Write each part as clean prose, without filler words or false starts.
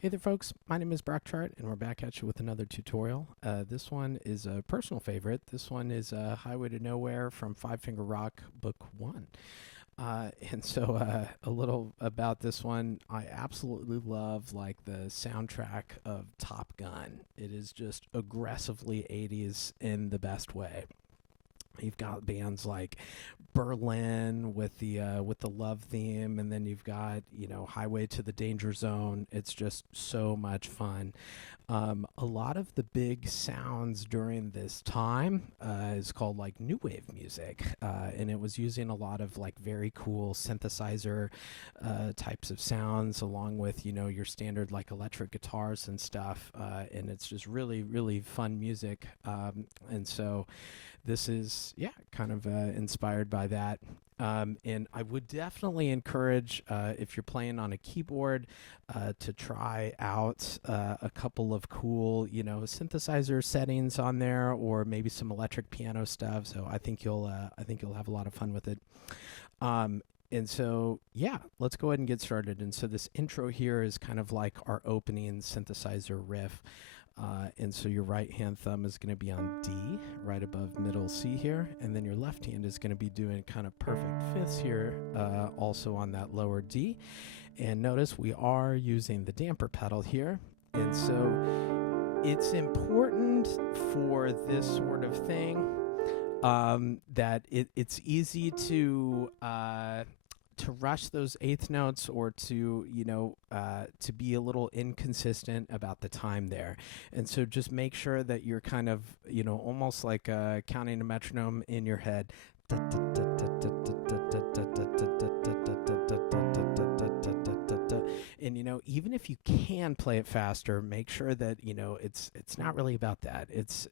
Hey there folks, my name is Brock Chart and we're back at you with another tutorial. This one is a personal favorite. This one is Highway to Nowhere from Five Finger Rock Book 1. A little about this one. I absolutely love like the soundtrack of Top Gun. It is just aggressively 80s in the best way. You've got bands like Berlin with the love theme, and then you've got Highway to the Danger Zone. It's just so much fun. A lot of the big sounds during this time is called like new wave music, and it was using a lot of like very cool synthesizer types of sounds, along with your standard like electric guitars and stuff, and it's just really really fun music. And so this is kind of inspired by that. And I would definitely encourage, if you're playing on a keyboard, to try out a couple of cool synthesizer settings on there, or maybe some electric piano stuff. So I think you'll have a lot of fun with it. And so, let's go ahead and get started. And so this intro here is kind of like our opening synthesizer riff. And so your right hand thumb is going to be on D, right above middle C here, and then your left hand is going to be doing kind of perfect fifths here, also on that lower D. And notice we are using the damper pedal here, and so it's important for this sort of thing that it's easy to rush those eighth notes, or to be a little inconsistent about the time there. And so just make sure that you're kind of almost like counting a metronome in your head. And even if you can play it faster, make sure that it's not really about that. It's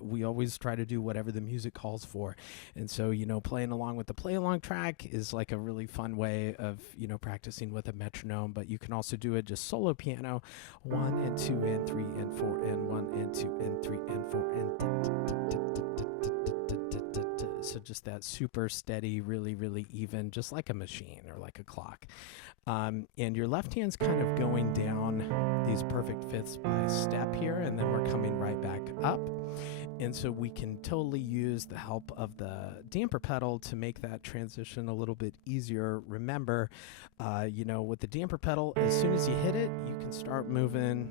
we always try to do whatever the music calls for. And so playing along with the play along track is like a really fun way of practicing with a metronome. But you can also do it just solo piano, 1 and 2 and 3 and 4 and 1 and 2 and 3 and 4 and so just that super steady, really, really even, just like a machine or like a clock. And your left hand's kind of going down these perfect fifths by step here, and then we're coming right back up. And so we can totally use the help of the damper pedal to make that transition a little bit easier. Remember, with the damper pedal, as soon as you hit it, you can start moving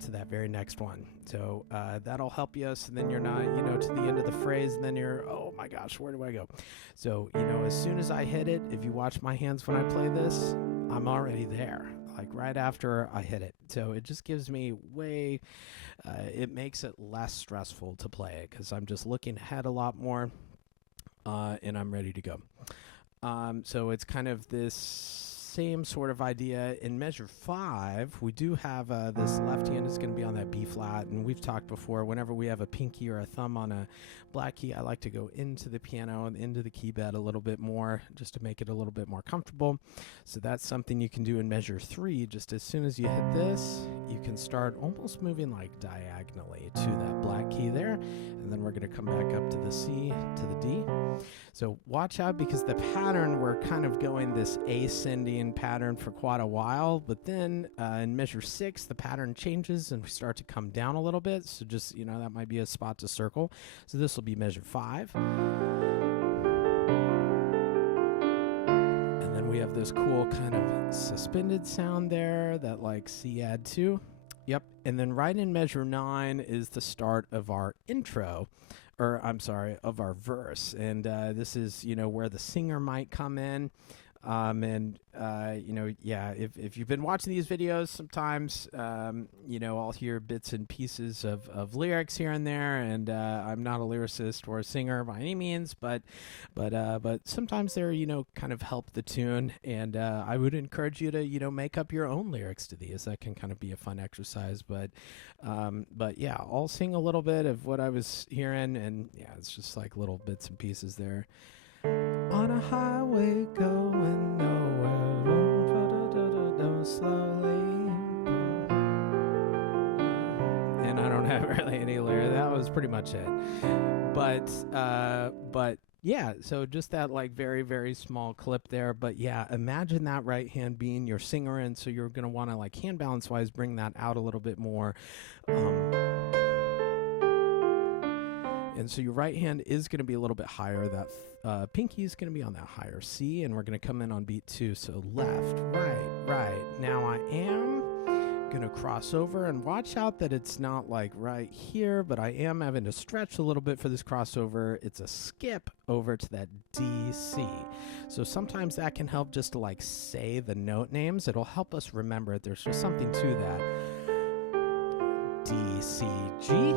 to that very next one. So that'll help you. So then you're not, to the end of the phrase, and then you're, oh my gosh, where do I go? So, as soon as I hit it, if you watch my hands when I play this, I'm already there, like right after I hit it. So it just gives me it makes it less stressful to play it, because I'm just looking ahead a lot more, and I'm ready to go. So it's kind of this same sort of idea. In measure 5, we do have this left hand is going to be on that B flat, and we've talked before, whenever we have a pinky or a thumb on a black key, I like to go into the piano and into the key bed a little bit more, just to make it a little bit more comfortable. So that's something you can do in measure 3. Just as soon as you hit this, you can start almost moving like diagonally to that black key there, and then we're going to come back up to the C, to the D. So watch out, because the pattern, we're kind of going this ascending pattern for quite a while, but then in measure 6, the pattern changes and we start to come down a little bit. So just, that might be a spot to circle. So this will be measure 5. And then we have this cool kind of suspended sound there that like C add 2. Yep. And then right in measure 9 is the start of our intro, or I'm sorry, of our verse. And this is, where the singer might come in. If you've been watching these videos, sometimes, I'll hear bits and pieces of lyrics here and there, and I'm not a lyricist or a singer by any means, but sometimes they're, kind of help the tune, and I would encourage you to, make up your own lyrics to these. That can kind of be a fun exercise, but I'll sing a little bit of what I was hearing, and it's just like little bits and pieces there. On a highway going nowhere, go slowly. And I don't have really any lyric. That was pretty much it. But Yeah, so just that like very, very small clip there. But yeah, imagine that right hand being your singer. And so you're going to want to like hand balance wise bring that out a little bit more. And so your right hand is going to be a little bit higher. That pinky is going to be on that higher C, and we're going to come in on beat 2. So left, right, right. Now I am going to cross over, and watch out that it's not like right here, but I am having to stretch a little bit for this crossover. It's a skip over to that D, C. So sometimes that can help just to like say the note names. It'll help us remember it. There's just something to that. D, C, G.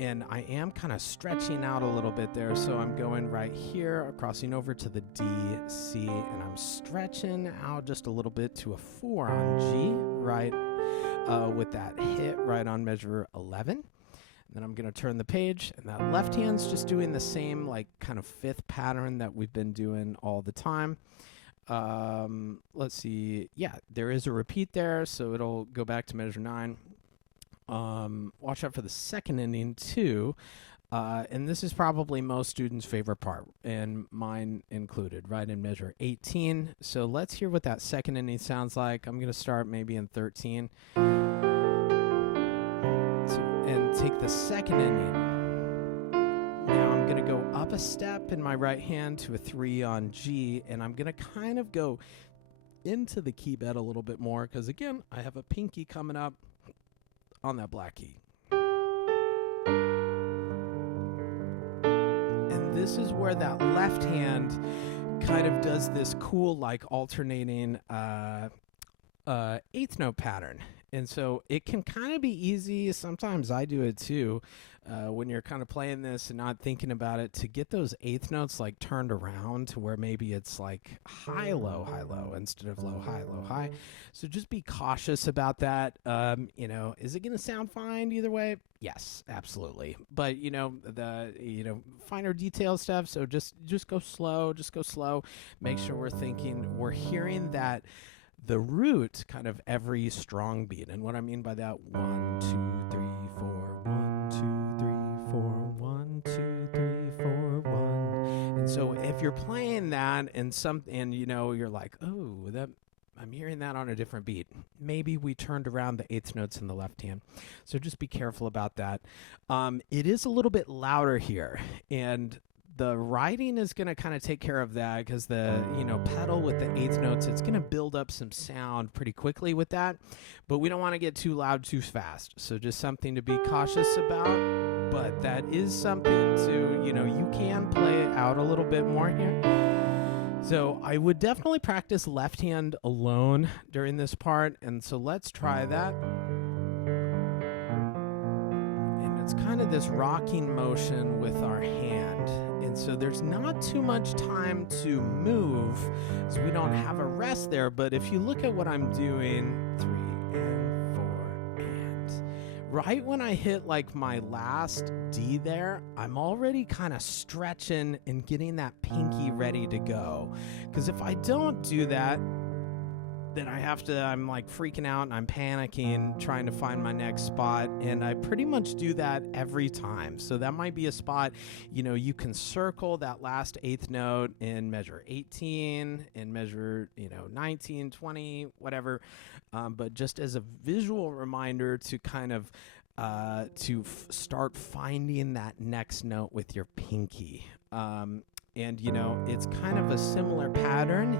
And I am kind of stretching out a little bit there, so I'm going right here, crossing over to the D, C, and I'm stretching out just a little bit to a 4 on G, right, with that hit right on measure 11. And then I'm going to turn the page, and that left hand's just doing the same, like, kind of 5th pattern that we've been doing all the time. Let's see. Yeah, there is a repeat there, so it'll go back to measure 9. Watch out for the second ending too, and this is probably most students' favorite part, and mine included, right in measure 18. So let's hear what that second ending sounds like. I'm going to start maybe in 13, and take the second ending. Now I'm going to go up a step in my right hand to a 3 on G, and I'm going to kind of go into the key bed a little bit more, because again, I have a pinky coming up on that black key. And this is where that left hand kind of does this cool like alternating 8th note pattern. And so it can kind of be easy, sometimes I do it too, when you're kind of playing this and not thinking about it, to get those 8th notes like turned around to where maybe it's like high, low, instead of low, high. So just be cautious about that. Is it going to sound fine either way? Yes, absolutely. But, the finer detail stuff, so just go slow, Make sure we're hearing that the root kind of every strong beat. And what I mean by that, 1, 2, 3, 4, 1, 2, 3, 4, 1, 2, 3, 4, 1. And so if you're playing that and you're like, oh, that I'm hearing that on a different beat. Maybe we turned around the 8th notes in the left hand. So just be careful about that. It is a little bit louder here, and the writing is going to kind of take care of that, because the pedal with the 8th notes, it's going to build up some sound pretty quickly with that, but we don't want to get too loud too fast. So just something to be cautious about, but that is something to, you can play it out a little bit more here. So I would definitely practice left hand alone during this part, and so let's try that. And it's kind of this rocking motion with our hand. And so there's not too much time to move, so we don't have a rest there. But if you look at what I'm doing, 3 and 4 and right when I hit like my last D there, I'm already kind of stretching and getting that pinky ready to go. Because if I don't do that, then I'm like freaking out and I'm panicking trying to find my next spot, and I pretty much do that every time. So that might be a spot, you can circle that last 8th note in measure 18, in measure 19, 20, whatever, but just as a visual reminder to kind of start finding that next note with your pinky. And it's kind of a similar pattern,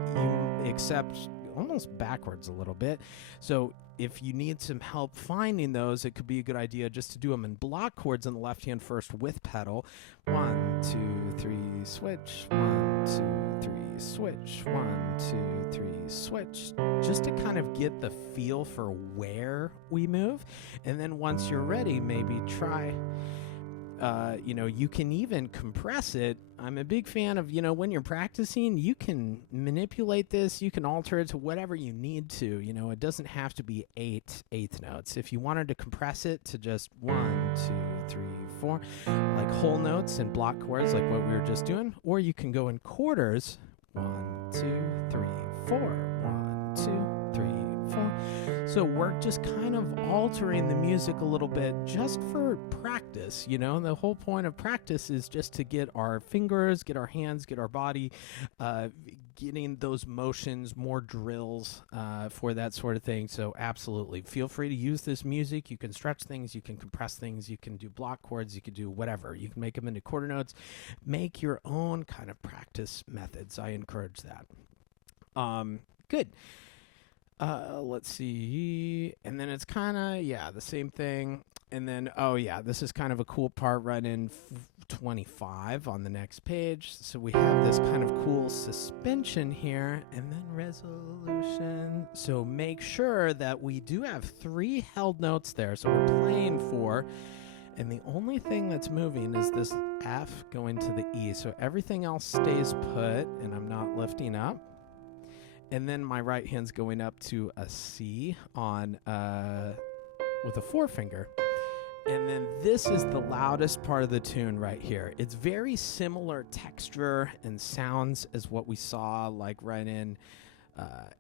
except almost backwards a little bit. So if you need some help finding those, it could be a good idea just to do them in block chords on the left hand first with pedal. 1, 2, 3, switch. 1, 2, 3, switch. 1, 2, 3, switch. Just to kind of get the feel for where we move. And then once you're ready, maybe try. You can even compress it. I'm a big fan of, when you're practicing, you can manipulate this. You can alter it to whatever you need to. It doesn't have to be 8th notes. If you wanted to compress it to just 1, 2, 3, 4, like whole notes and block chords like what we were just doing, or you can go in quarters. 1, 2, 3, 4. 1, 2, 3, 4. So we're just kind of altering the music a little bit just for practice, you know. And the whole point of practice is just to get our fingers, get our hands, get our body, getting those motions, more drills for that sort of thing. So absolutely, feel free to use this music. You can stretch things, you can compress things, you can do block chords, you can do whatever. You can make them into quarter notes. Make your own kind of practice methods. I encourage that. Good. Let's see. And then it's kind of, the same thing. And then, this is kind of a cool part right in 25 on the next page. So we have this kind of cool suspension here and then resolution. So make sure that we do have 3 held notes there. So we're playing 4. And the only thing that's moving is this F going to the E. So everything else stays put, and I'm not lifting up. And then my right hand's going up to a C on with a forefinger. And then this is the loudest part of the tune right here. It's very similar texture and sounds as what we saw like right in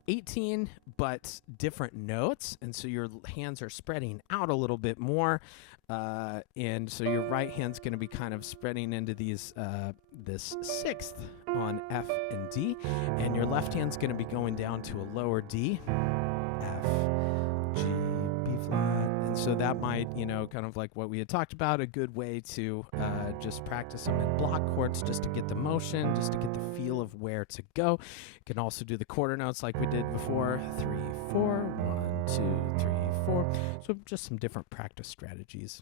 18, but different notes. And so your hands are spreading out a little bit more. And so your right hand's going to be kind of spreading into these this 6th on F and D, and your left hand's going to be going down to a lower D, F, G, B flat. And so that might, kind of like what we had talked about, a good way to just practice them in block chords just to get the motion, just to get the feel of where to go. You can also do the quarter notes like we did before, 3, 4, 1, 2, 3, 4. So just some different practice strategies.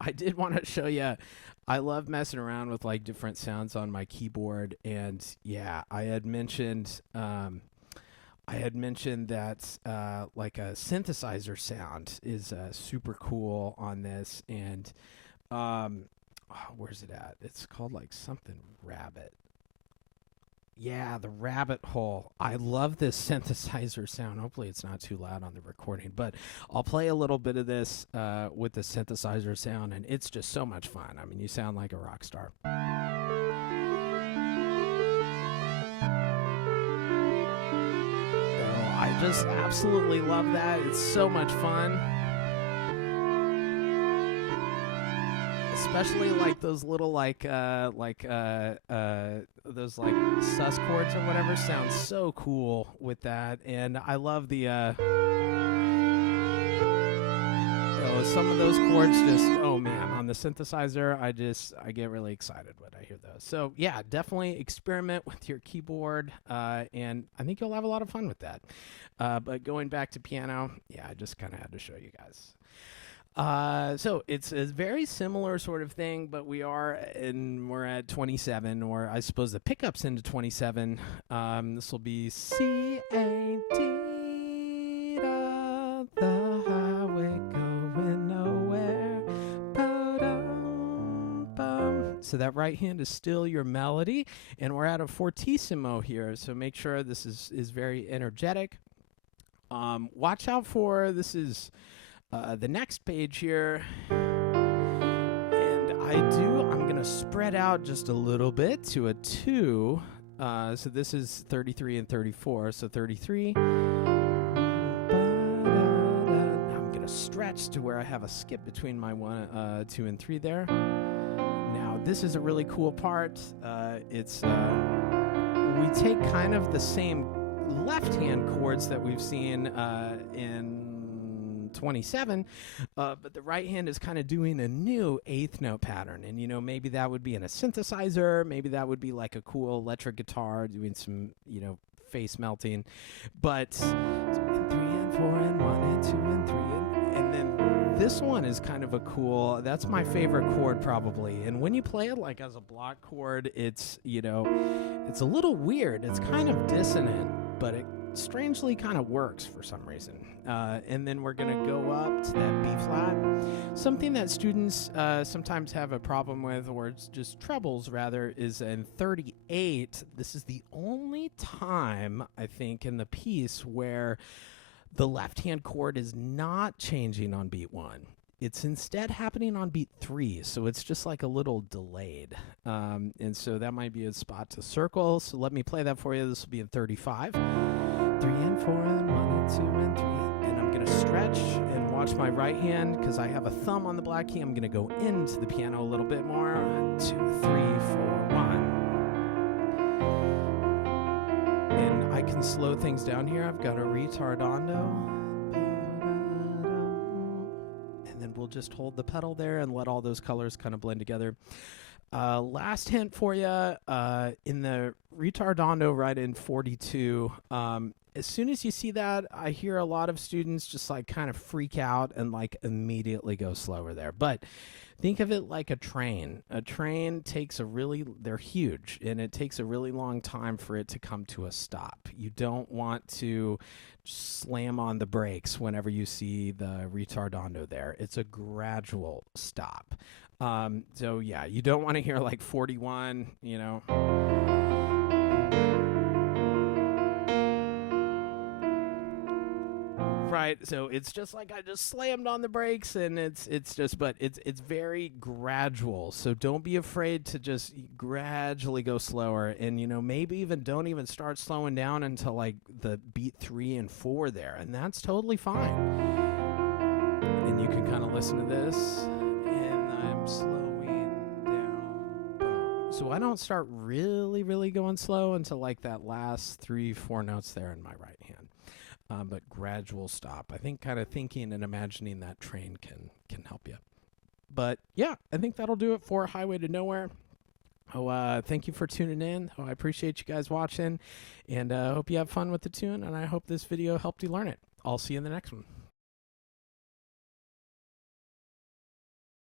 I did want to show you, I love messing around with like different sounds on my keyboard, and I had mentioned that like a synthesizer sound is super cool on this, and where's it at? It's called like something rabbit. Yeah, the rabbit hole. I love this synthesizer sound. Hopefully it's not too loud on the recording, but I'll play a little bit of this with the synthesizer sound, and it's just so much fun. I mean, you sound like a rock star. So I just absolutely love that. It's so much fun. Especially like those little those like sus chords or whatever sounds so cool with that. And I love the some of those chords just, oh man, on the synthesizer I get really excited when I hear those. So yeah, definitely experiment with your keyboard, and I think you'll have a lot of fun with that. But going back to piano, I just kind of had to show you guys. So it's a very similar sort of thing, but we're at 27, or I suppose the pickup's into 27. This will be C, A, D, da, the highway going nowhere. Ba-dum, bum. So that right hand is still your melody, and we're at a fortissimo here, so make sure this is very energetic. Watch out for, this is the next page here, and I'm going to spread out just a little bit to a 2. So this is 33 and 34. So 33. Now I'm going to stretch to where I have a skip between my 1, 2, and 3 there. Now this is a really cool part. It's we take kind of the same left-hand chords that we've seen in 27, but the right hand is kind of doing a new 8th note pattern, and maybe that would be in a synthesizer, maybe that would be like a cool electric guitar doing some face melting, but 3 and 4 and 1 and 2 and 3 and then this one is kind of a cool, that's my favorite chord probably, and when you play it like as a block chord, it's it's a little weird, it's kind of dissonant, but it strangely kind of works for some reason. And then we're going to go up to that B flat. Something that students sometimes have a problem with, or it's just trebles rather, is in 38. This is the only time, I think, in the piece where the left-hand chord is not changing on beat 1. It's instead happening on beat 3, so it's just like a little delayed. And so that might be a spot to circle. So let me play that for you. This will be in 35. 3 and 4 and 1 and 2 and 3. stretch and watch my right hand because I have a thumb on the black key. I'm going to go into the piano a little bit more. 1, 2, 3, 4, 1. And I can slow things down here. I've got a retardando. And then we'll just hold the pedal there and let all those colors kind of blend together. Last hint for you, in the retardando right in 42, as soon as you see that, I hear a lot of students just like kind of freak out and like immediately go slower there. But think of it like a train. A train takes they're huge, and it takes a really long time for it to come to a stop. You don't want to slam on the brakes whenever you see the retardando there. It's a gradual stop. So yeah, you don't want to hear like 41, you know. Right, so it's just like I just slammed on the brakes, and it's very gradual. So don't be afraid to just gradually go slower, and you know, maybe even don't even start slowing down until like the beat 3 and 4 there, and that's totally fine. And you can kind of listen to this, and I'm slowing down. Boom. So I don't start really going slow until like that last 3, 4 notes there in my right hand. But gradual stop. I think kind of thinking and imagining that train can help you. But yeah, I think that'll do it for Highway to Nowhere. Thank you for tuning in. I appreciate you guys watching, and hope you have fun with the tune, and I hope this video helped you learn it. I'll see you in the next one.